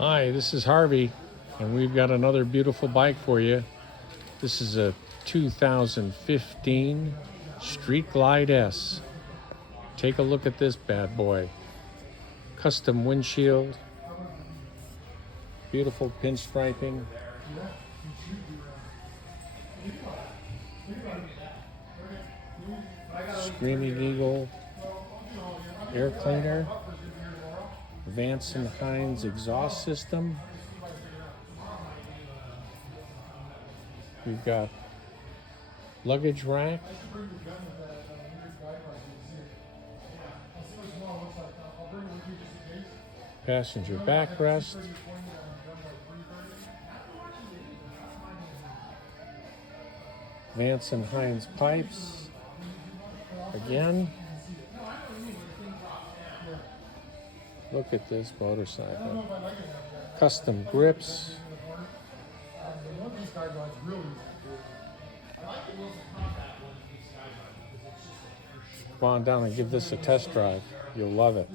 Hi, this is Harvey, and we've got another beautiful bike for you. This is a 2015 Street Glide S. Take a look at this bad boy. Custom windshield, beautiful pinstriping. Screaming Eagle air cleaner, Vance and Hines exhaust system. We've got luggage rack, passenger backrest, Vance and Hines pipes. Again, look at this motorcycle. Custom grips. Come on down and give this a test drive. You'll love it.